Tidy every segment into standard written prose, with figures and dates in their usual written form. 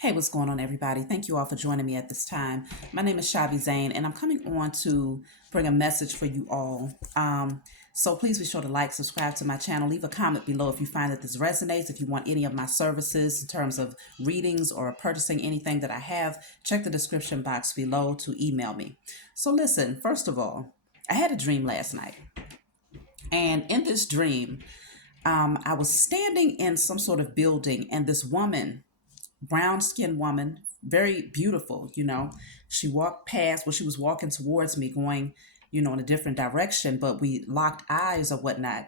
Hey, what's going on, everybody? Thank you all for joining me at this time. My name is Shavi Zane, and I'm coming on to bring a message for you all. So please be sure to like, subscribe to my channel, leave a comment below if you find that this resonates. If you want any of my services in terms of readings or purchasing anything that I have, check the description box below to email me. So listen, first of all, I had a dream last night, and in this dream, I was standing in some sort of building, and this woman, brown skinned woman, very beautiful, she walked past, well, she was walking towards me, going, in a different direction, but we locked eyes or whatnot.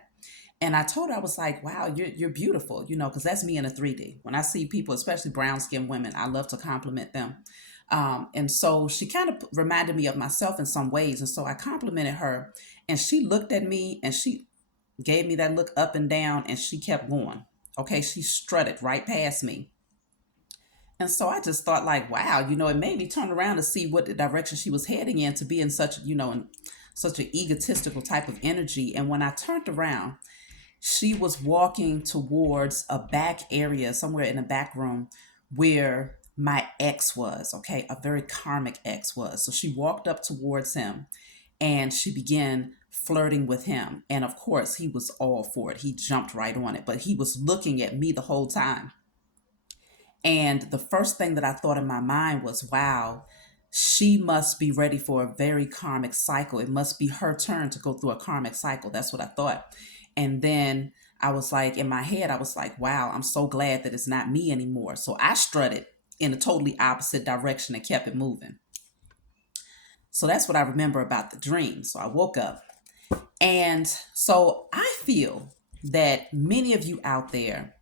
And I told her, I was like, wow, you're beautiful, because that's me in a 3D. When I see people, especially brown skinned women, I love to compliment them. And so she kind of reminded me of myself in some ways. And so I complimented her, and she looked at me and she gave me that look up and down, and she kept going. Okay, she strutted right past me. And so I just thought, like, wow, it made me turn around to see what the direction she was heading in, to be in such, in such an egotistical type of energy. And when I turned around, she was walking towards a back area, somewhere in the back room where my ex was, okay, a very karmic ex was. So she walked up towards him and she began flirting with him. And of course, he was all for it. He jumped right on it, but he was looking at me the whole time. And the first thing that I thought in my mind was, wow, she must be ready for a very karmic cycle. It must be her turn to go through a karmic cycle. That's what I thought. And then I was like, in my head, I was like, wow, I'm so glad that it's not me anymore. So I strutted in a totally opposite direction and kept it moving. So that's what I remember about the dream. So I woke up. And so I feel that many of you out there,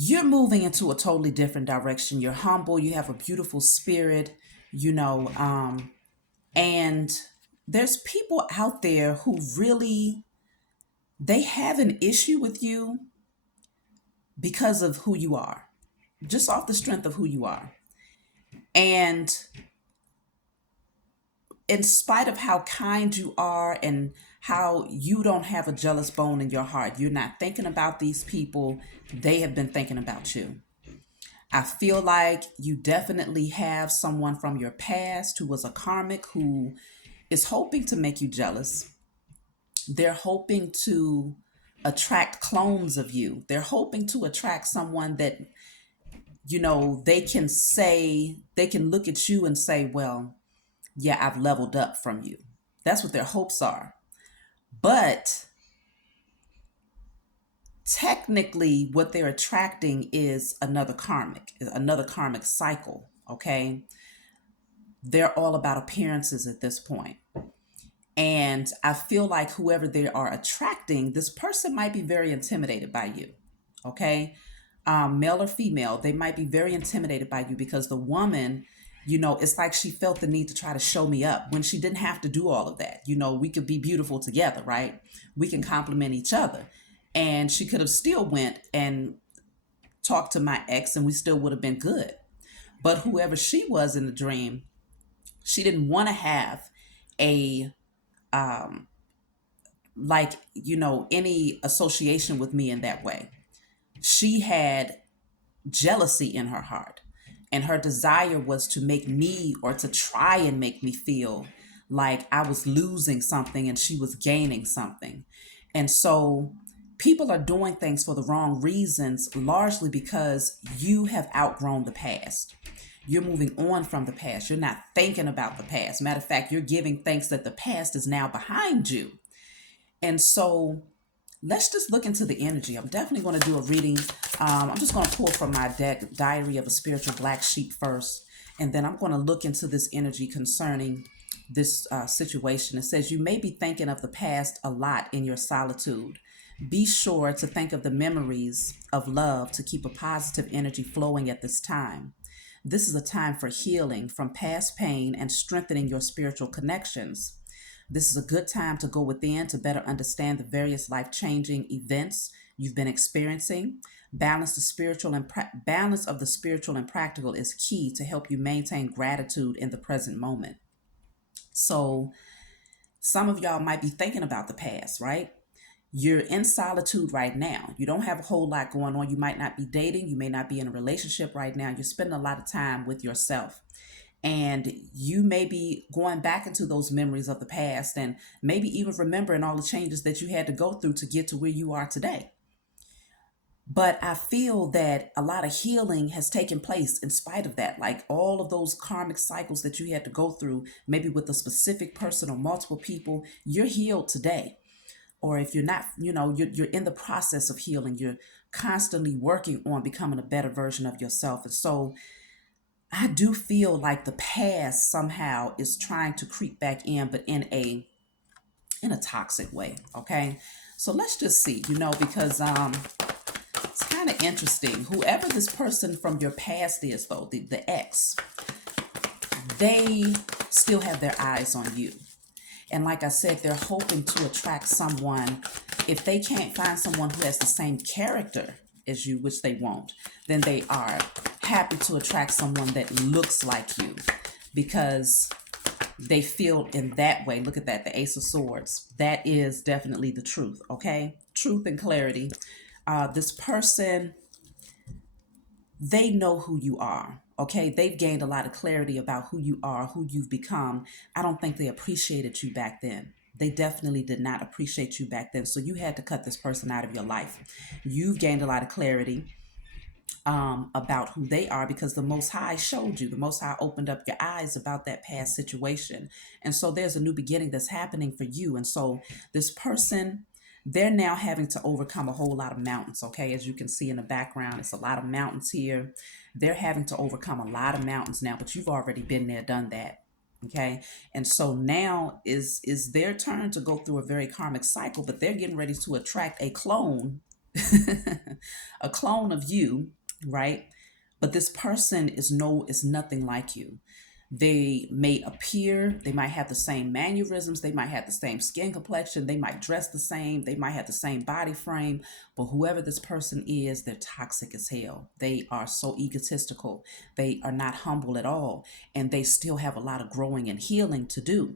you're moving into a totally different direction. You're humble, you have a beautiful spirit, you know, um, and there's people out there who really, they have an issue with you because of who you are, just off the strength of who you are. And in spite of how kind you are and how you don't have a jealous bone in your heart, you're not thinking about these people, they have been thinking about you. I feel like you definitely have someone from your past who was a karmic who is hoping to make you jealous. They're hoping to attract clones of you. They're hoping to attract someone that, they can look at you and say, well, yeah, I've leveled up from you. That's what their hopes are. But technically, what they're attracting is another karmic cycle. Okay. They're all about appearances at this point. And I feel like whoever they are attracting, this person might be very intimidated by you. Okay. Male or female, they might be very intimidated by you because the woman, it's like she felt the need to try to show me up when she didn't have to do all of that. We could be beautiful together, right? We can complement each other. And she could have still went and talked to my ex and we still would have been good. But whoever she was in the dream, she didn't want to have a um any association with me in that way. She had jealousy in her heart, and her desire was to make me, or to try and make me feel like I was losing something and she was gaining something. And so people are doing things for the wrong reasons, largely because you have outgrown the past. You're moving on from the past. You're not thinking about the past. Matter of fact, you're giving thanks that the past is now behind you. And so let's just look into the energy. I'm definitely going to do a reading. I'm just going to pull from my deck, Diary of a Spiritual Black Sheep first. And then I'm going to look into this energy concerning this situation. It says, you may be thinking of the past a lot in your solitude. Be sure to think of the memories of love to keep a positive energy flowing at this time. This is a time for healing from past pain and strengthening your spiritual connections. This is a good time to go within to better understand the various life-changing events you've been experiencing. Balance of the spiritual and practical is key to help you maintain gratitude in the present moment. So some of y'all might be thinking about the past, right? You're in solitude right now. You don't have a whole lot going on. You might not be dating. You may not be in a relationship right now. You're spending a lot of time with yourself. And you may be going back into those memories of the past and maybe even remembering all the changes that you had to go through to get to where you are today. But I feel that a lot of healing has taken place in spite of that. Like all of those karmic cycles that you had to go through, maybe with a specific person or multiple people, you're healed today. Or if you're not, you're in the process of healing. You're constantly working on becoming a better version of yourself. And so I do feel like the past somehow is trying to creep back in, but in a toxic way. Okay. So let's just see, because it's kind of interesting. Whoever this person from your past is, though, the ex, they still have their eyes on you. And like I said, they're hoping to attract someone. If they can't find someone who has the same character as you, which they won't, then they are happy to attract someone that looks like you, because they feel in that way. Look at that, the Ace of Swords. That is definitely the truth, okay? Truth and clarity. This person, they know who you are. Okay, they've gained a lot of clarity about who you are, who you've become. I don't think they appreciated you back then. They definitely did not appreciate you back then. So you had to cut this person out of your life. You've gained a lot of clarity about who they are, because the Most High showed you, the Most High opened up your eyes about that past situation. And so there's a new beginning that's happening for you. And so this person, they're now having to overcome a whole lot of mountains. Okay, as you can see in the background, it's a lot of mountains here. They're having to overcome a lot of mountains now, but you've already been there, done that. Okay, and so now is their turn to go through a very karmic cycle, but they're getting ready to attract a clone, a clone of you, right? But this person is nothing like you. They may appear, they might have the same mannerisms, they might have the same skin complexion, they might dress the same, they might have the same body frame, but whoever this person is, they're toxic as hell. They are so egotistical. They are not humble at all, and they still have a lot of growing and healing to do.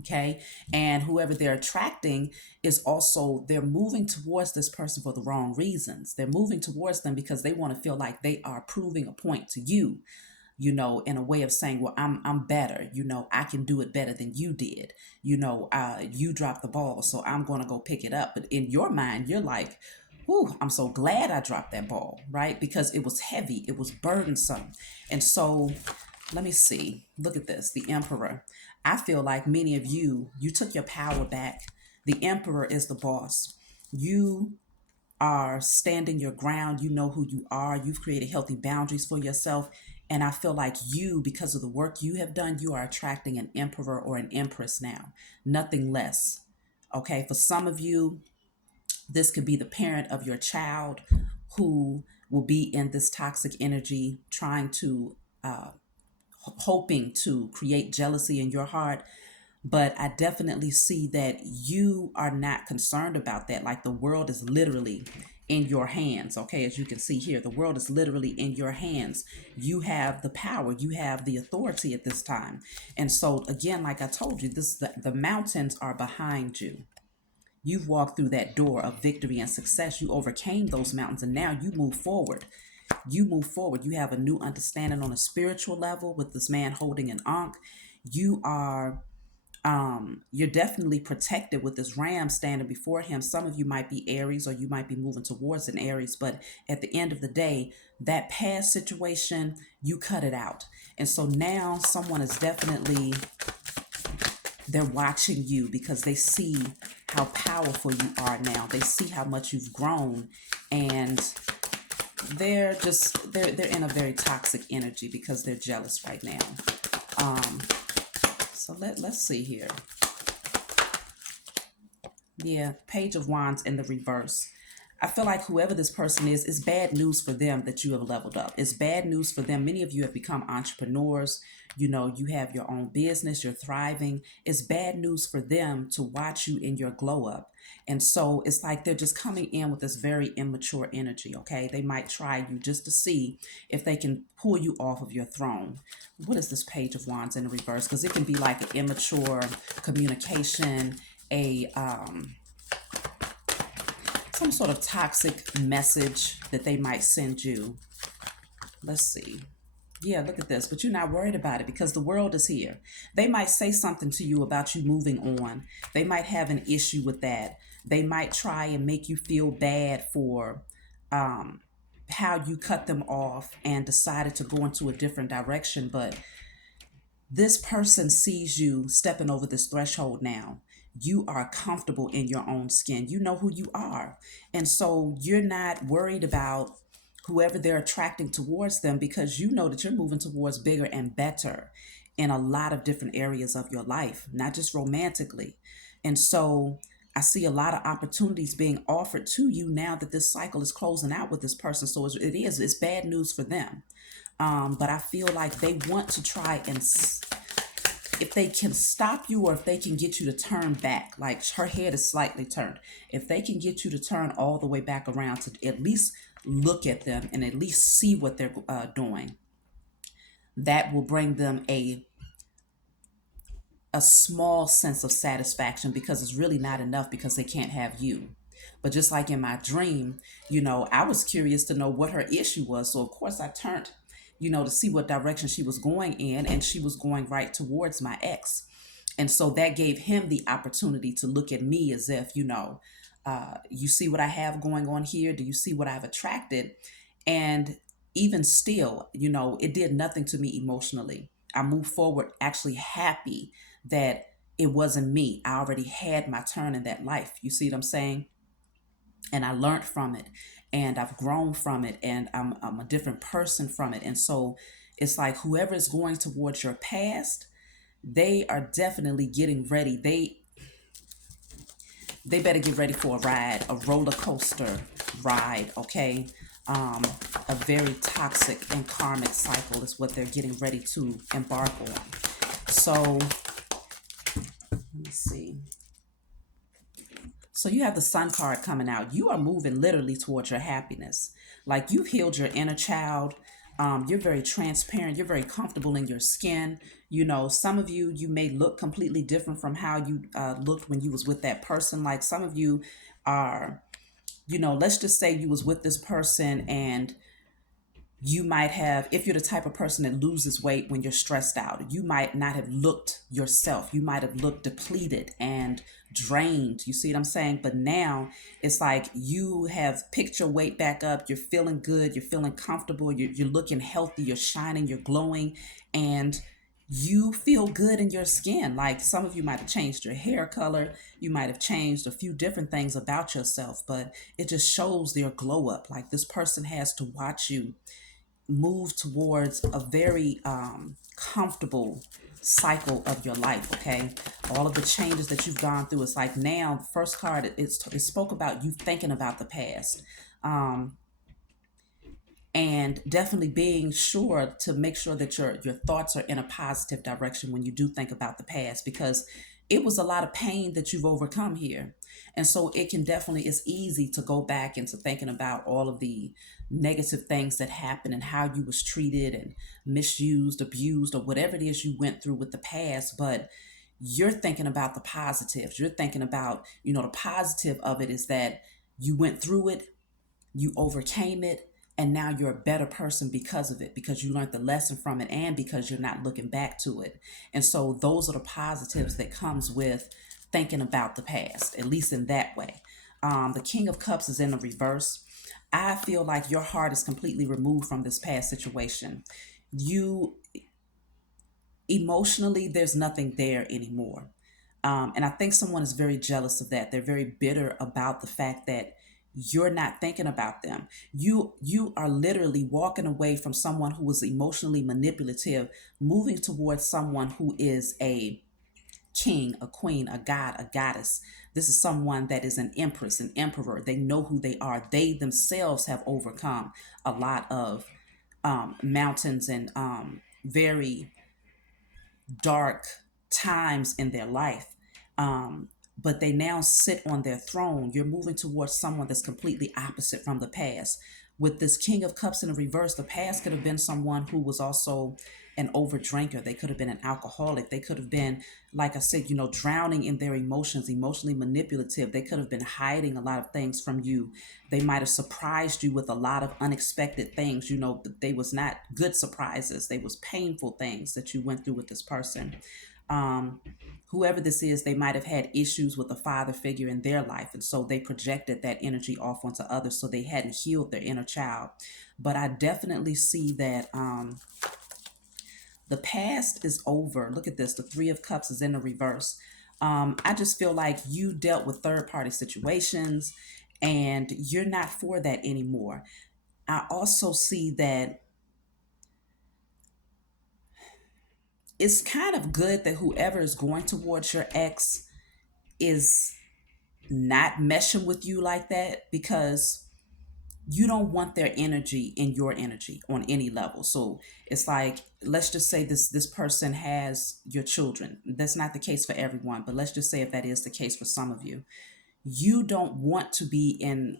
Okay. And whoever they're attracting is also, they're moving towards this person for the wrong reasons. They're moving towards them because they want to feel like they are proving a point to you, in a way of saying, well, I'm better, I can do it better than you did, you dropped the ball, so I'm going to go pick it up. But in your mind, you're like, whew, I'm so glad I dropped that ball, right? Because it was heavy, it was burdensome. And so let me see, look at this, the Emperor. I feel like many of you took your power back. The Emperor is the boss. You are standing your ground. You know who you are. You've created healthy boundaries for yourself. And I feel like you, because of the work you have done, you are attracting an emperor or an empress now, nothing less. Okay. For some of you, this could be the parent of your child who will be in this toxic energy, trying to, hoping to create jealousy in your heart. But I definitely see that you are not concerned about that. Like the world is literally in your hands. Okay, as you can see here, the world is literally in your hands. You have the power, you have the authority at this time. And so again, like I told you, the mountains are behind you. You've walked through that door of victory and success. You overcame those mountains, and now you move forward. You move forward. You have a new understanding on a spiritual level with this man holding an ankh. You are you're definitely protected with this ram standing before him. Some of you might be Aries, or you might be moving towards an Aries, but at the end of the day, that past situation, you cut it out. And so now someone is definitely, they're watching you because they see how powerful you are now. They see how much you've grown, and they're in a very toxic energy because they're jealous right now. So let's see here. Yeah, Page of Wands in the reverse. I feel like whoever this person is, it's bad news for them that you have leveled up. It's bad news for them. Many of you have become entrepreneurs. You have your own business. You're thriving. It's bad news for them to watch you in your glow up. And so it's like they're just coming in with this very immature energy, okay? They might try you just to see if they can pull you off of your throne. What is this Page of Wands in the reverse? Because it can be like an immature communication, some sort of toxic message that they might send you. Let's see. Yeah, look at this, but you're not worried about it because the world is here. They might say something to you about you moving on. They might have an issue with that. They might try and make you feel bad for um, how you cut them off and decided to go into a different direction. But this person sees you stepping over this threshold now. You are comfortable in your own skin. You know who you are. And so you're not worried about whoever they're attracting towards them because you know that you're moving towards bigger and better in a lot of different areas of your life, not just romantically. And so I see a lot of opportunities being offered to you now that this cycle is closing out with this person. So it's bad news for them. But I feel like they want to try and if they can stop you or if they can get you to turn back, like her head is slightly turned, if they can get you to turn all the way back around to at least look at them and at least see what they're doing, that will bring them a small sense of satisfaction because it's really not enough because they can't have you. But just like in my dream, I was curious to know what her issue was. So, of course, I turned, to see what direction she was going in, and she was going right towards my ex. And so that gave him the opportunity to look at me as if, you see what I have going on here? Do you see what I've attracted? And even still, it did nothing to me emotionally. I moved forward actually happy that it wasn't me. I already had my turn in that life. You see what I'm saying? And I learned from it and I've grown from it and I'm a different person from it. And so it's like whoever is going towards your past, they are definitely getting ready. They better get ready for a ride, a roller coaster ride, okay? A very toxic and karmic cycle is what they're getting ready to embark on. So let me see. So you have the Sun card coming out. You are moving literally towards your happiness. Like you've healed your inner child. You're very transparent. You're very comfortable in your skin. Some of you, you may look completely different from how you looked when you was with that person. Like some of you are, let's just say you was with this person and you might have, if you're the type of person that loses weight when you're stressed out, you might not have looked yourself. You might have looked depleted and drained. You see what I'm saying? But now it's like you have picked your weight back up. You're feeling good. You're feeling comfortable. You're looking healthy. You're shining. You're glowing. And you feel good in your skin. Like some of you might have changed your hair color. You might have changed a few different things about yourself, but it just shows their glow up. Like this person has to watch you move towards a very comfortable cycle of your life. Okay, all of the changes that you've gone through, it's like now the first card, it spoke about you thinking about the past, and definitely being sure to make sure that your thoughts are in a positive direction when you do think about the past, because it was a lot of pain that you've overcome here. And so it can definitely, it's easy to go back into thinking about all of the negative things that happened and how you was treated and misused, abused, or whatever it is you went through with the past. But you're thinking about the positives. You're thinking about, the positive of it is that you went through it, you overcame it, and now you're a better person because of it, because you learned the lesson from it and because you're not looking back to it. And so those are the positives that comes with thinking about the past, at least in that way. The King of Cups is in the reverse. I feel like your heart is completely removed from this past situation. You emotionally, there's nothing there anymore. And I think someone is very jealous of that. They're very bitter about the fact that you're not thinking about them. You are literally walking away from someone who was emotionally manipulative, moving towards someone who is a king, a queen, a god, a goddess. This is someone that is an empress, an emperor. They know who they are. They themselves have overcome a lot of mountains and very dark times in their life. But they now sit on their throne. You're moving towards someone that's completely opposite from the past. With this King of Cups in the reverse, the past could have been someone who was also an overdrinker. They could have been an alcoholic. They could have been, like I said, drowning in their emotions, emotionally manipulative. They could have been hiding a lot of things from you. They might have surprised you with a lot of unexpected things. They was not good surprises. They was painful things that you went through with this person. Um, Whoever this is, they might have had issues with a father figure in their life. And so they projected that energy off onto others. So they hadn't healed their inner child. But I definitely see that the past is over. Look at this. The Three of Cups is in the reverse. I just feel like you dealt with third party situations and you're not for that anymore. I also see that it's kind of good that whoever is going towards your ex is not meshing with you like that, because you don't want their energy in your energy on any level. So it's like, let's just say this person has your children. That's not the case for everyone, but let's just say if that is the case for some of you, you don't want to be in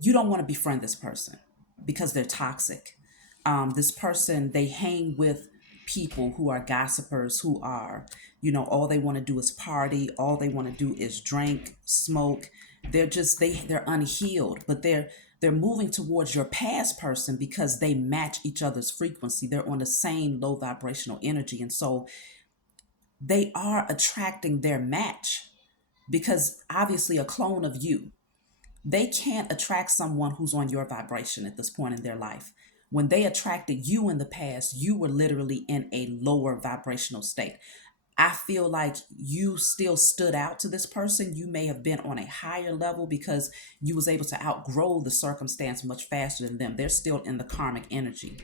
you don't want to befriend this person because they're toxic. This person, they hang with people who are gossipers, who are, all they want to do is party, all they want to do is drink, smoke. They're unhealed, but they're moving towards your past person because they match each other's frequency. They're on the same low vibrational energy. And so they are attracting their match, because obviously a clone of you, they can't attract someone who's on your vibration at this point in their life. When they attracted you in the past, you were literally in a lower vibrational state. I feel like you still stood out to this person. You may have been on a higher level because you was able to outgrow the circumstance much faster than them. They're still in the karmic energy,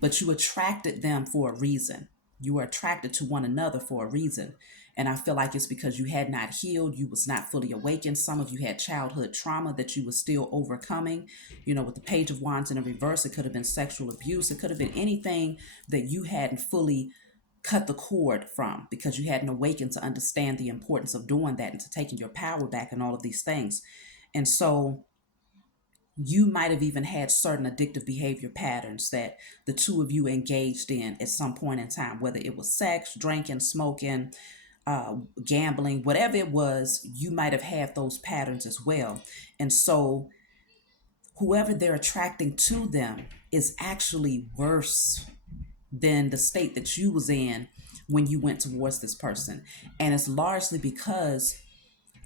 but you attracted them for a reason. You were attracted to one another for a reason. And I feel like it's because you had not healed, you was not fully awakened. Some of you had childhood trauma that you were still overcoming. With the Page of Wands in the reverse, it could have been sexual abuse. It could have been anything that you hadn't fully cut the cord from, because you hadn't awakened to understand the importance of doing that and to taking your power back and all of these things. And so you might have even had certain addictive behavior patterns that the two of you engaged in at some point in time, whether it was sex, drinking, smoking, gambling, whatever it was. You might have had those patterns as well. And so whoever they're attracting to them is actually worse than the state that you was in when you went towards this person. And it's largely because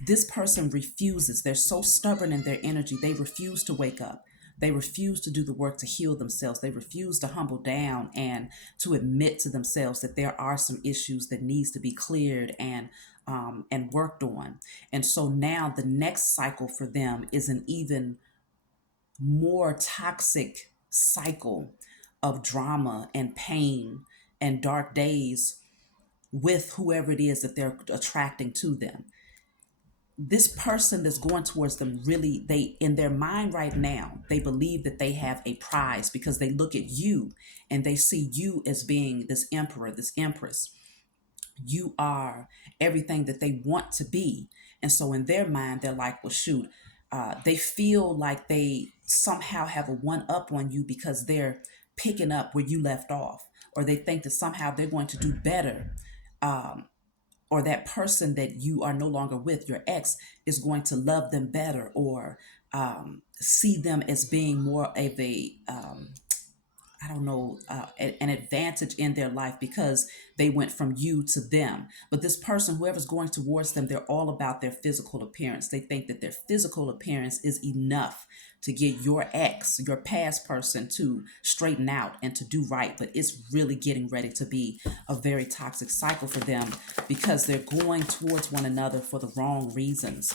this person refuses. They're so stubborn in their energy. They refuse to wake up. They refuse to do the work to heal themselves. They refuse to humble down and to admit to themselves that there are some issues that needs to be cleared and worked on. And so now the next cycle for them is an even more toxic cycle of drama and pain and dark days with whoever it is that they're attracting to them. This person that's going towards them, really, they, in their mind right now, they believe that they have a prize because they look at you and they see you as being this emperor, this empress. You are everything that they want to be. And so in their mind, they're like, well, shoot, they feel like they somehow have a one up on you because they're picking up where you left off, or they think that somehow they're going to do better. Or that person that you are no longer with, your ex, is going to love them better, or see them as being more of a I don't know, an advantage in their life because they went from you to them. But this person, whoever's going towards them, they're all about their physical appearance. They think that their physical appearance is enough to get your ex, your past person, to straighten out and to do right. But it's really getting ready to be a very toxic cycle for them because they're going towards one another for the wrong reasons.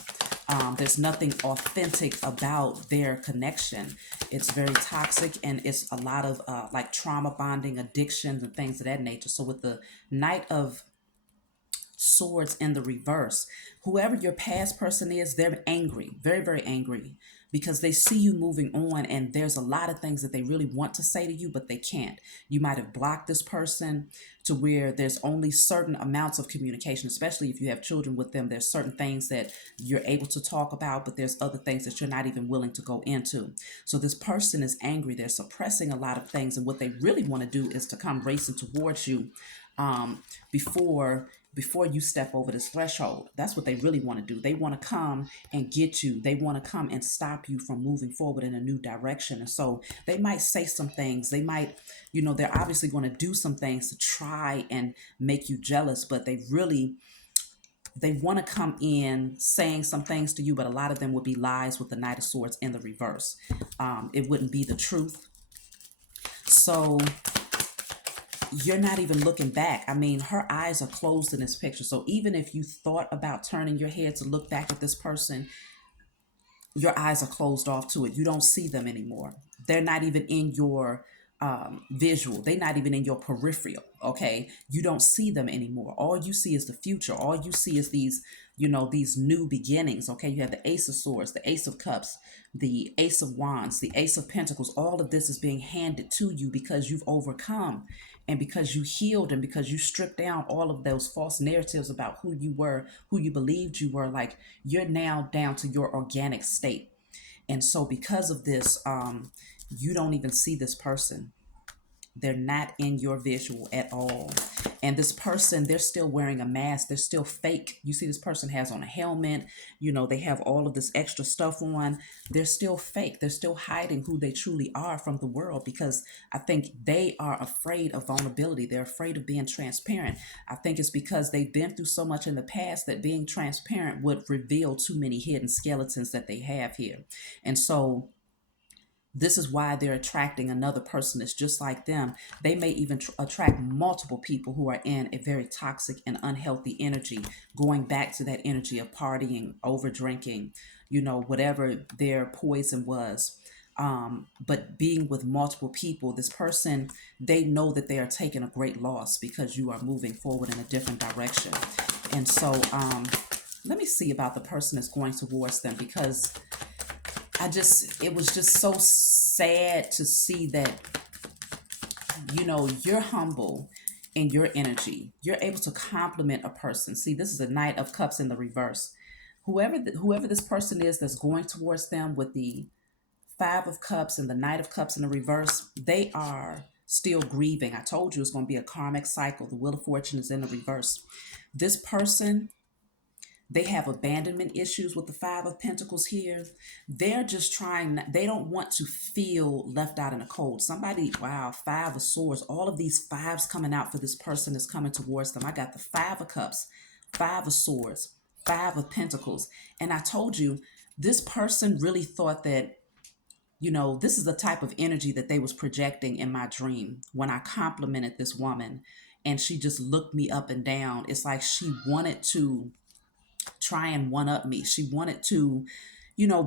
There's nothing authentic about their connection. It's very toxic, and it's a lot of like trauma bonding, addictions, and things of that nature. So with the Knight of Swords in the reverse, whoever your past person is, they're angry, very, very angry. because they see you moving on, and there's a lot of things that they really want to say to you, but they can't. You might have blocked this person to where there's only certain amounts of communication, especially if you have children with them. There's certain things that you're able to talk about, but there's other things that you're not even willing to go into. So this person is angry. They're suppressing a lot of things, and what they really want to do is to come racing towards you before you step over this threshold. That's what they really want to do. They want to come and get you. They want to come and stop you from moving forward in a new direction. And so they might say some things. They might, they're obviously going to do some things to try and make you jealous, but they want to come in saying some things to you, but a lot of them would be lies with the Knight of Swords in the reverse. It wouldn't be the truth. So you're not even looking back. I mean, her eyes are closed in this picture. So even if you thought about turning your head to look back at this person, your eyes are closed off to it. You don't see them anymore. They're not even in your visual. They're not even in your peripheral. Okay. You don't see them anymore. All you see is the future. All you see is these new beginnings. Okay. You have the Ace of Swords, the Ace of Cups, the Ace of Wands, the Ace of Pentacles. All of this is being handed to you because you've overcome, and because you healed, and because you stripped down all of those false narratives about who you were, who you believed you were. Like, you're now down to your organic state. And so because of this, you don't even see this person. They're not in your visual at all. And this person, they're still wearing a mask. They're still fake. You see, this person has on a helmet. They have all of this extra stuff on. They're still fake. They're still hiding who they truly are from the world, because I think they are afraid of vulnerability. They're afraid of being transparent. I think it's because they've been through so much in the past that being transparent would reveal too many hidden skeletons that they have here. And so this is why they're attracting another person that's just like them. They may even attract multiple people who are in a very toxic and unhealthy energy, going back to that energy of partying, over drinking, whatever their poison was. But being with multiple people, this person, they know that they are taking a great loss because you are moving forward in a different direction. And so let me see about the person that's going towards them, because it was just so sad to see that, you're humble in your energy. You're able to compliment a person. See, this is a Knight of Cups in the reverse. Whoever this person is that's going towards them with the Five of Cups and the Knight of Cups in the reverse, they are still grieving. I told you it's going to be a karmic cycle. The Wheel of Fortune is in the reverse. This person, they have abandonment issues with the Five of Pentacles here. They're just they don't want to feel left out in the cold. Wow, Five of Swords, all of these fives coming out for this person that's coming towards them. I got the Five of Cups, Five of Swords, Five of Pentacles. And I told you, this person really thought that, this is the type of energy that they was projecting in my dream when I complimented this woman and she just looked me up and down. It's like she wanted to try and one up me. She wanted to,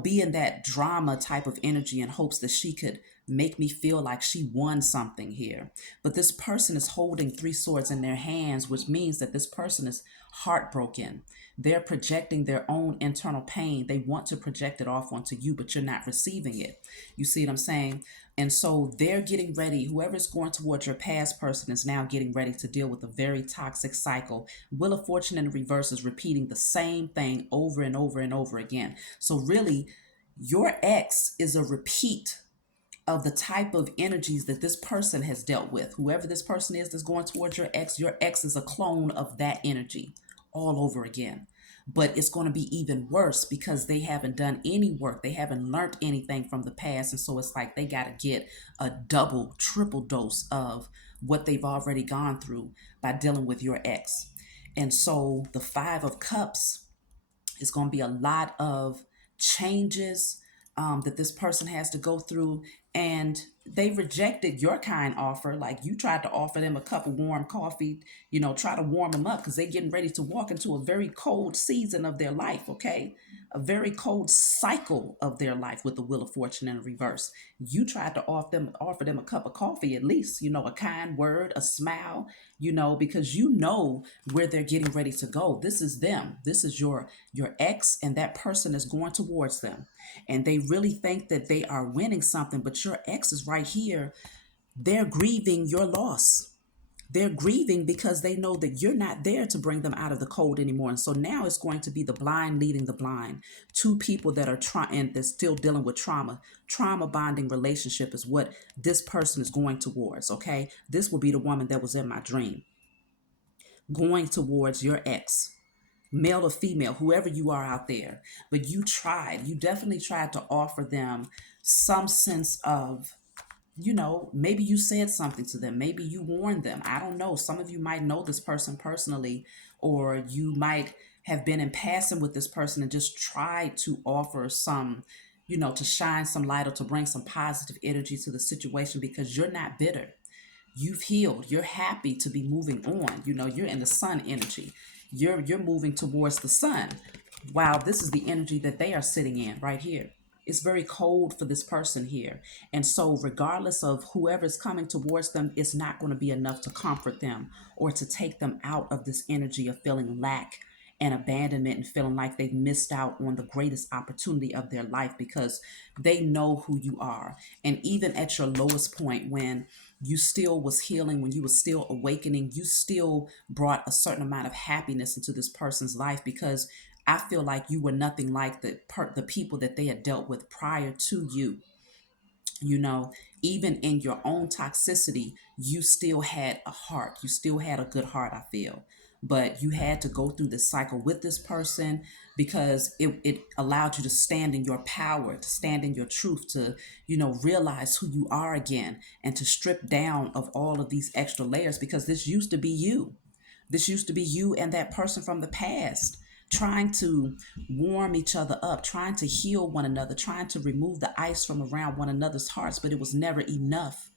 be in that drama type of energy in hopes that she could make me feel like she won something here. But this person is holding three swords in their hands, which means that this person is heartbroken. They're projecting their own internal pain. They want to project it off onto you, but you're not receiving it. You see what I'm saying? And so they're getting ready. Whoever's going towards your past person is now getting ready to deal with a very toxic cycle. Wheel of Fortune in the reverse is repeating the same thing over and over and over again. So really, your ex is a repeat of the type of energies that this person has dealt with. Whoever this person is that's going towards your ex is a clone of that energy all over again. But it's going to be even worse because they haven't done any work. They haven't learned anything from the past. And so it's like they got to get a double, triple dose of what they've already gone through by dealing with your ex. And so the Five of Cups is going to be a lot of changes that this person has to go through. And they rejected your kind offer. Like, you tried to offer them a cup of warm coffee, try to warm them up because they're getting ready to walk into a very cold season of their life, okay? a very cold cycle of their life with the Wheel of Fortune in reverse. You tried to offer them a cup of coffee, at least, a kind word, a smile, because you know where they're getting ready to go. This is them. This is your ex, and that person is going towards them. And they really think that they are winning something, but your ex is right here. They're grieving your loss. They're grieving because they know that you're not there to bring them out of the cold anymore. And so now it's going to be the blind leading the blind. Two people that are trying, they're still dealing with trauma. Trauma bonding relationship is what this person is going towards. Okay. This will be the woman that was in my dream, going towards your ex, male or female, whoever you are out there. But you definitely tried to offer them some sense of, maybe you said something to them. Maybe you warned them. I don't know. Some of you might know this person personally, or you might have been in passing with this person and just tried to offer some, to shine some light or to bring some positive energy to the situation because you're not bitter. You've healed. You're happy to be moving on. You're in the sun energy. You're moving towards the sun. Wow, this is the energy that they are sitting in right here. It's very cold for this person here. And so, regardless of whoever's coming towards them, it's not going to be enough to comfort them or to take them out of this energy of feeling lack and abandonment and feeling like they've missed out on the greatest opportunity of their life because they know who you are. And even at your lowest point, when you still was healing, when you were still awakening, you still brought a certain amount of happiness into this person's life because I feel like you were nothing like the people that they had dealt with prior to you. You know, even in your own toxicity, you still had a heart. You still had a good heart, I feel. But you had to go through this cycle with this person because it allowed you to stand in your power, to stand in your truth, to, realize who you are again and to strip down of all of these extra layers because this used to be you. This used to be you and that person from the past trying to warm each other up, trying to heal one another, trying to remove the ice from around one another's hearts, but it was never enough.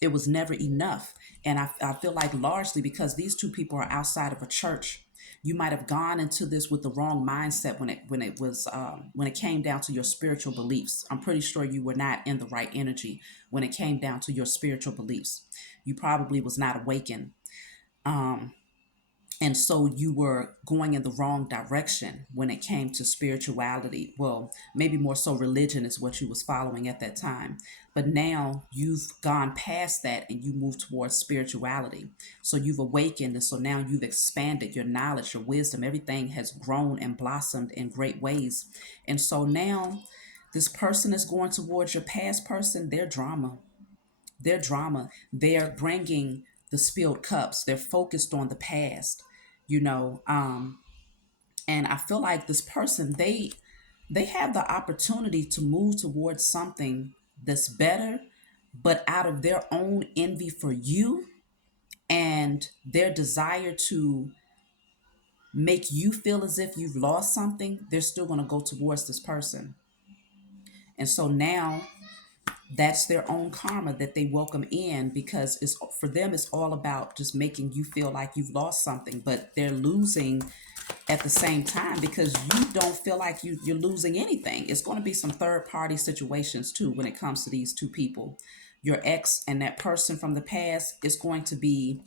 It was never enough. And I feel like largely because these two people are outside of a church, you might have gone into this with the wrong mindset when it came down to your spiritual beliefs. I'm pretty sure you were not in the right energy when it came down to your spiritual beliefs. You probably was not awakened. Um, and so you were going in the wrong direction when it came to spirituality. Well, maybe more so religion is what you was following at that time. But now you've gone past that and you move towards spirituality. So you've awakened, and so now you've expanded your knowledge, your wisdom, everything has grown and blossomed in great ways. And so now this person is going towards your past person, their drama. They're bringing the spilled cups. They're focused on the past, you know. And I feel like this person, they have the opportunity to move towards something that's better, but out of their own envy for you and their desire to make you feel as if you've lost something, they're still going to go towards this person. And so now that's their own karma that they welcome in because it's for them it's all about just making you feel like you've lost something, but they're losing at the same time because you don't feel like you're losing anything. It's going to be some third party situations too when it comes to these two people, your ex and that person from the past. Is going to be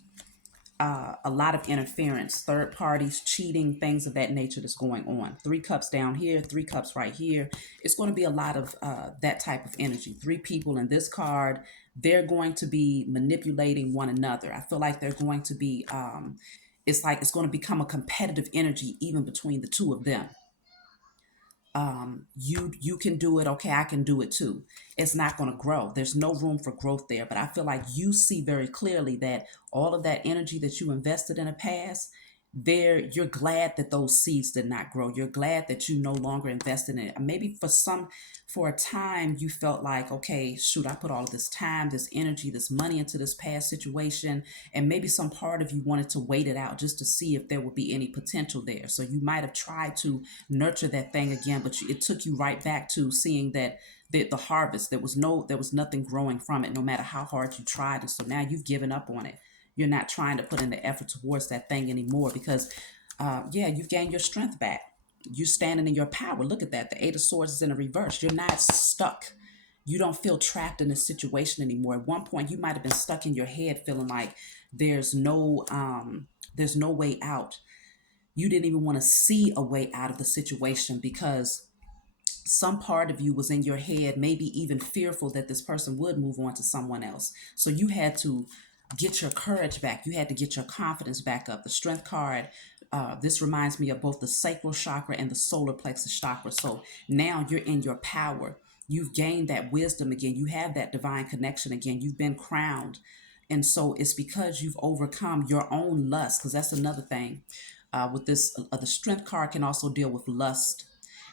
a lot of interference, third parties, cheating, things of that nature that's going on. Three cups down here, three cups right here. It's going to be a lot of that type of energy. Three people in this card, they're going to be manipulating one another. I feel like they're going to be, it's like it's going to become a competitive energy even between the two of them. You can do it, okay, I can do it too. It's not going to grow. There's no room for growth there. But I feel like you see very clearly that all of that energy that you invested in the past, there you're glad that those seeds did not grow. You're glad that you no longer invested in it. Maybe for a time you felt like, okay, shoot, I put all of this time, this energy, this money into this past situation, and maybe some part of you wanted to wait it out just to see if there would be any potential there. So you might have tried to nurture that thing again, but it took you right back to seeing that the harvest, there was nothing growing from it, no matter how hard you tried. And so now you've given up on it. You're not trying to put in the effort towards that thing anymore because, yeah, you've gained your strength back. you're standing in your power. Look at that. The Eight of Swords is in a reverse. You're not stuck. You don't feel trapped in this situation anymore. At one point, you might have been stuck in your head feeling like there's no way out. You didn't even want to see a way out of the situation because some part of you was in your head, maybe even fearful that this person would move on to someone else. So you had to get your courage back. You had to get your confidence back up. The strength card, this reminds me of both the sacral chakra and the solar plexus chakra. So now you're in your power. You've gained that wisdom again. You have that divine connection again. You've been crowned. And so it's because you've overcome your own lust, because that's another thing. With this, the strength card can also deal with lust,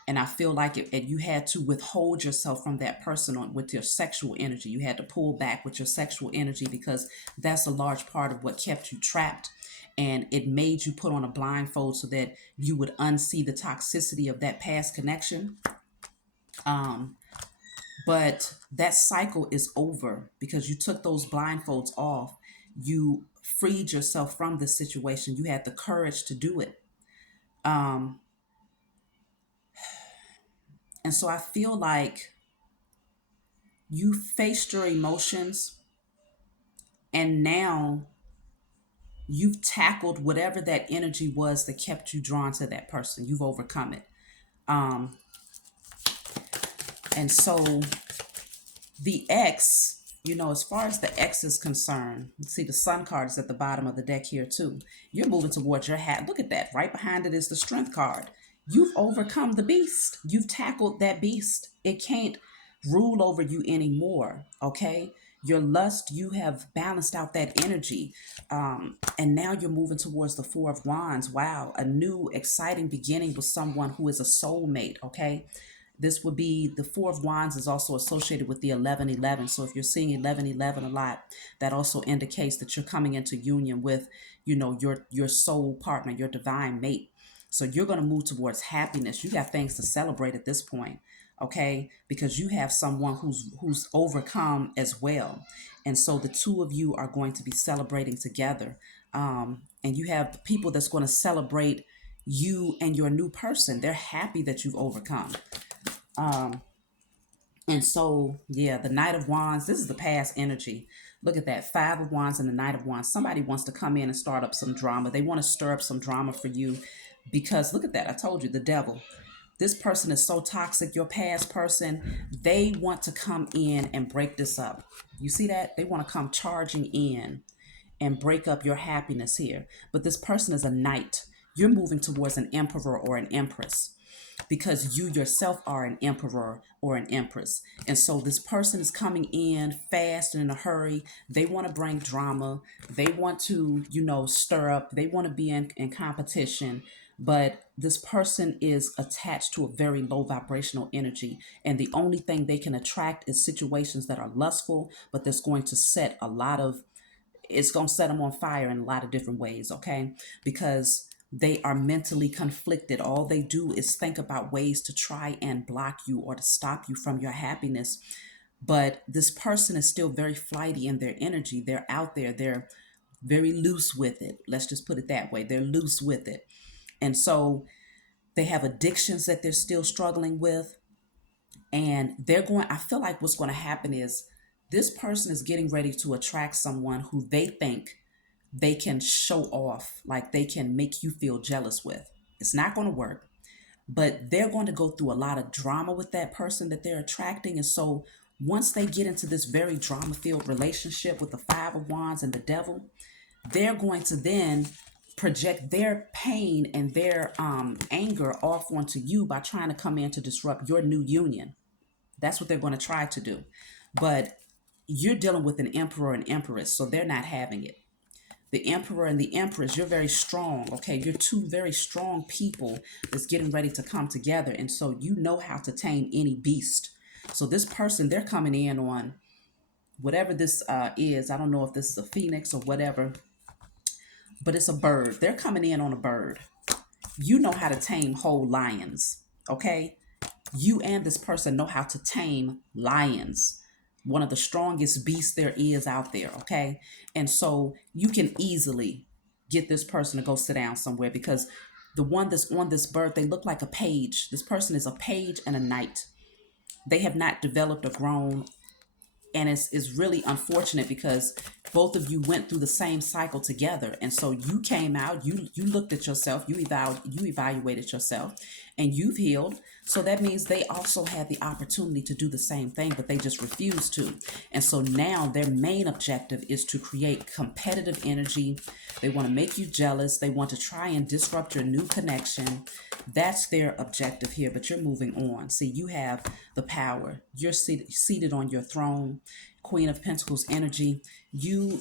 and I feel like you had to withhold yourself from that person with your sexual energy. You had to pull back with your sexual energy because that's a large part of what kept you trapped. And it made you put on a blindfold so that you would unsee the toxicity of that past connection. But that cycle is over because you took those blindfolds off. You freed yourself from this situation. You had the courage to do it. Um, and so I feel like you faced your emotions, and now you've tackled whatever that energy was that kept you drawn to that person. You've overcome it. Um, and so the X, as far as the X is concerned, see the Sun card is at the bottom of the deck here too. You're moving towards your hat. Look at that. Right behind it is the Strength card. You've overcome the beast. You've tackled that beast. It can't rule over you anymore. Okay. Your lust, you have balanced out that energy. And now you're moving towards the Four of Wands. Wow. A new, exciting beginning with someone who is a soulmate. Okay. This would be the Four of Wands is also associated with the 1111. So if you're seeing 1111 a lot, that also indicates that you're coming into union with, your soul partner, your divine mate. So you're going to move towards happiness. You got things to celebrate at this point, okay? Because you have someone who's overcome as well. And so the two of you are going to be celebrating together. And you have people that's going to celebrate you and your new person. They're happy that you've overcome. And so, yeah, the Knight of Wands, this is the past energy. Look at that, Five of Wands and the Knight of Wands. Somebody wants to come in and start up some drama. They want to stir up some drama for you because look at that. I told you, the devil. This person is so toxic, your past person, they want to come in and break this up. You see that? They want to come charging in and break up your happiness here. But this person is a knight. You're moving towards an emperor or an empress because you yourself are an emperor or an empress. And so this person is coming in fast and in a hurry. They want to bring drama. They want to, stir up. They want to be in competition. But this person is attached to a very low vibrational energy. And the only thing they can attract is situations that are lustful, but that's going to set it's going to set them on fire in a lot of different ways, okay? Because they are mentally conflicted. All they do is think about ways to try and block you or to stop you from your happiness. But this person is still very flighty in their energy. They're out there. They're very loose with it. Let's just put it that way. They're loose with it. And so they have addictions that they're still struggling with. And I feel like what's going to happen is this person is getting ready to attract someone who they think they can show off, like they can make you feel jealous with. It's not going to work, but they're going to go through a lot of drama with that person that they're attracting. And so once they get into this very drama filled relationship with the Five of Wands and the devil, they're going to then project their pain and their anger off onto you by trying to come in to disrupt your new union. That's what they're going to try to do. But you're dealing with an emperor and empress, so they're not having it. The emperor and the empress, you're very strong, okay? You're two very strong people that's getting ready to come together. And so you know how to tame any beast. So this person, they're coming in on whatever this is. I don't know if this is a phoenix or whatever, but it's a bird. They're coming in on a bird. You know how to tame whole lions, okay? You and this person know how to tame lions, one of the strongest beasts there is out there, okay? And so you can easily get this person to go sit down somewhere because The one that's on this bird, they look like a page. This person is a page and a knight. They have not developed or grown, and it's really unfortunate because both of you went through the same cycle together, and so you came out, you looked at yourself, you evaluated yourself, and you've healed. So that means they also had the opportunity to do the same thing, but they just refused to. And so now their main objective is to create competitive energy. They want to make you jealous. They want to try and disrupt your new connection. That's their objective here, but you're moving on. See, you have the power. You're seated on your throne, Queen of Pentacles energy. You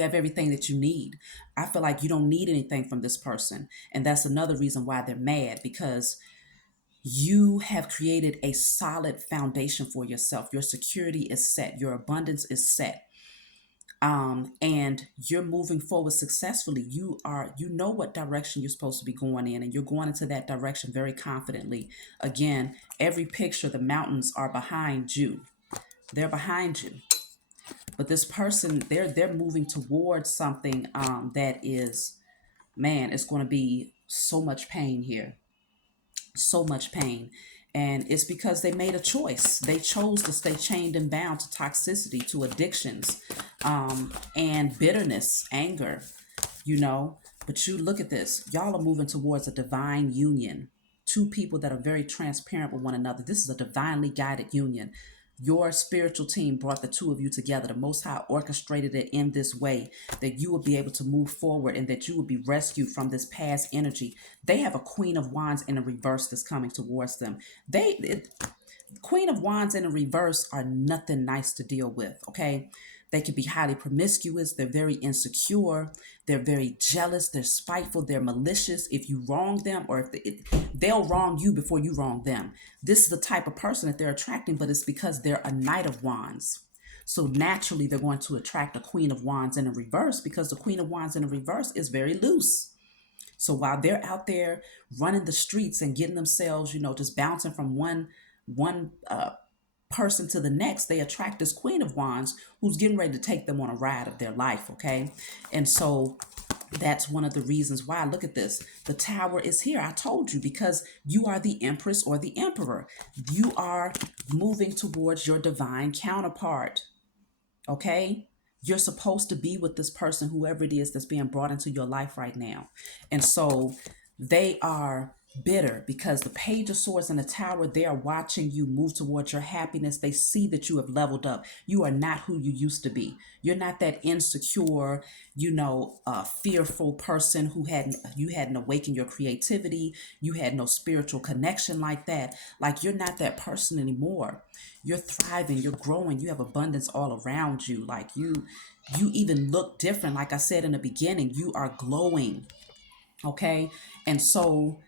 have everything that you need. I feel like you don't need anything from this person. And that's another reason why they're mad, because you have created a solid foundation for yourself. Your security is set. Your abundance is set. And you're moving forward successfully. You know what direction you're supposed to be going in, and you're going into that direction very confidently. Again, every picture, the mountains are behind you. They're behind you. But this person, they're moving towards something that is, man, it's going to be so much pain here. So much pain. And it's because they made a choice. They chose to stay chained and bound to toxicity, to addictions, and bitterness, anger, you know. But you look at this. Y'all are moving towards a divine union. Two people that are very transparent with one another. This is a divinely guided union. Your spiritual team brought the two of you together. The Most High orchestrated it in this way that you will be able to move forward and that you will be rescued from this past energy. They have a Queen of Wands in a reverse that's coming towards them. Queen of Wands in a reverse are nothing nice to deal with, okay? They can be highly promiscuous. They're very insecure. They're very jealous. They're spiteful. They're malicious. If you wrong them, or they'll wrong you before you wrong them. This is the type of person that they're attracting, but it's because they're a Knight of Wands. So naturally, they're going to attract a Queen of Wands in a reverse, because the Queen of Wands in a reverse is very loose. So while they're out there running the streets and getting themselves, just bouncing from one person to the next, they attract this Queen of Wands who's getting ready to take them on a ride of their life, okay? And so that's one of the reasons why. Look at this. The Tower is here. I told you, because you are the Empress or the Emperor. You are moving towards your divine counterpart, okay? You're supposed to be with this person, whoever it is that's being brought into your life right now. And so they are bitter because the Page of Swords and the Tower, they are watching you move towards your happiness. They see that you have leveled up. You are not who you used to be. You're not that insecure, fearful person who hadn't awakened your creativity. You had no spiritual connection like that. Like, you're not that person anymore. You're thriving, you're growing, you have abundance all around you. Like, you even look different. Like I said in the beginning, you are glowing. Okay. And so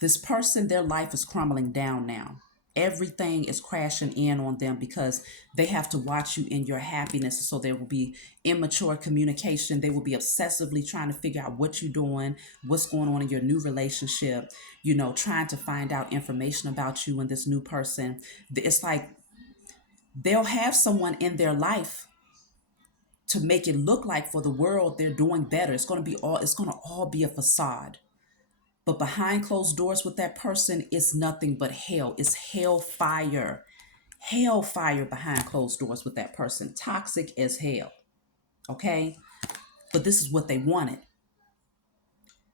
this person, their life is crumbling down now. Everything is crashing in on them because they have to watch you in your happiness. So there will be immature communication. They will be obsessively trying to figure out what you're doing, what's going on in your new relationship, trying to find out information about you and this new person. It's like they'll have someone in their life to make it look like for the world they're doing better. It's going to all be a facade. But behind closed doors with that person, it's nothing but hell. It's hellfire. Hellfire behind closed doors with that person. Toxic as hell. Okay? But this is what they wanted.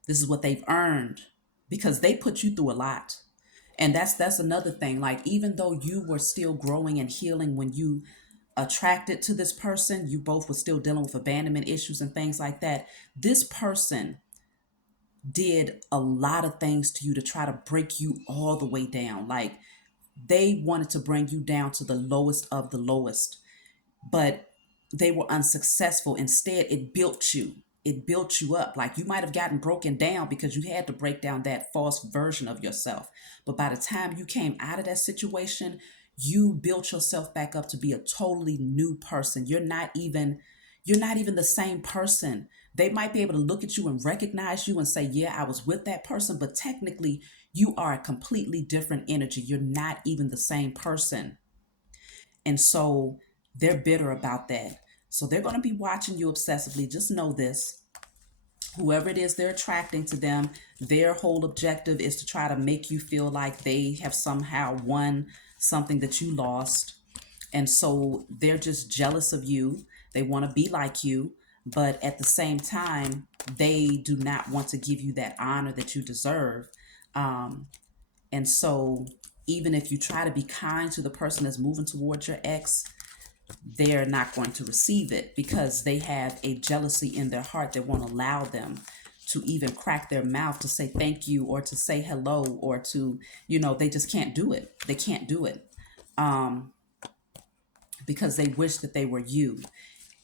This is what they've earned, because they put you through a lot. And that's another thing. Like, even though you were still growing and healing when you attracted to this person, you both were still dealing with abandonment issues and things like that. This person did a lot of things to you to try to break you all the way down. Like, they wanted to bring you down to the lowest of the lowest, but they were unsuccessful. Instead, it built you. It built you up. Like, you might have gotten broken down because you had to break down that false version of yourself. But by the time you came out of that situation, you built yourself back up to be a totally new person. You're not even the same person. They might be able to look at you and recognize you and say, yeah, I was with that person, but technically you are a completely different energy. You're not even the same person. And so they're bitter about that. So they're going to be watching you obsessively. Just know this. whoever it is they're attracting to them, their whole objective is to try to make you feel like they have somehow won something that you lost. And so they're just jealous of you. They want to be like you, but at the same time, they do not want to give you that honor that you deserve. Um, and so even if you try to be kind to the person that's moving towards your ex, they're not going to receive it because they have a jealousy in their heart that won't allow them to even crack their mouth to say thank you or to say hello or to, they just can't do it. They can't do it because they wish that they were you.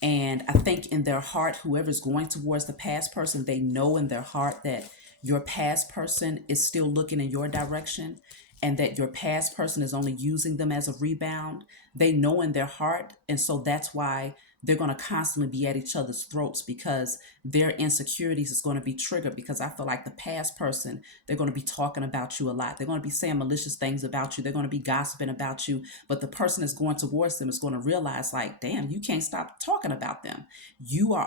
And I think in their heart, whoever's going towards the past person, they know in their heart that your past person is still looking in your direction and that your past person is only using them as a rebound. They know in their heart. And so that's why they're going to constantly be at each other's throats because their insecurities is going to be triggered because I feel like the past person, they're going to be talking about you a lot. They're going to be saying malicious things about you. They're going to be gossiping about you. But the person that's going towards them is going to realize like, damn, you can't stop talking about them.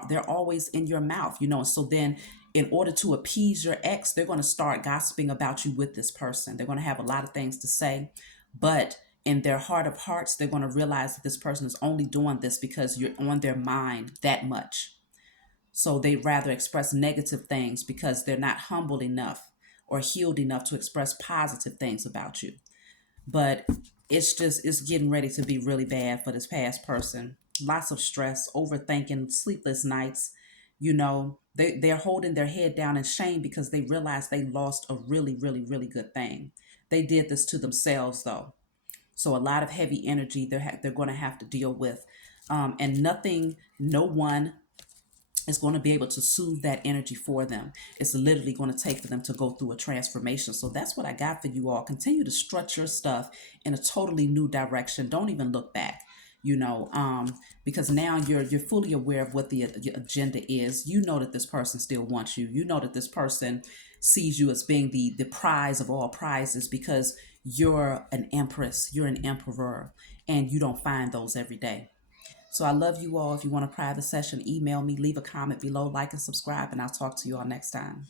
They're always in your mouth, And so then in order to appease your ex, they're going to start gossiping about you with this person. They're going to have a lot of things to say, but in their heart of hearts, they're going to realize that this person is only doing this because you're on their mind that much. So they rather express negative things because they're not humbled enough or healed enough to express positive things about you. But it's getting ready to be really bad for this past person. Lots of stress, overthinking, sleepless nights. They're holding their head down in shame because they realize they lost a really, really, really good thing. They did this to themselves, though. So a lot of heavy energy they're going to have to deal with. And no one is going to be able to soothe that energy for them. It's literally going to take for them to go through a transformation. So that's what I got for you all. Continue to strut your stuff in a totally new direction. Don't even look back. Because now you're fully aware of what the agenda is. You know that this person still wants you. You know that this person sees you as being the prize of all prizes because you're an empress, you're an emperor, and you don't find those every day. So I love you all. If you want a private session, email me, leave a comment below, like and subscribe, and I'll talk to you all next time.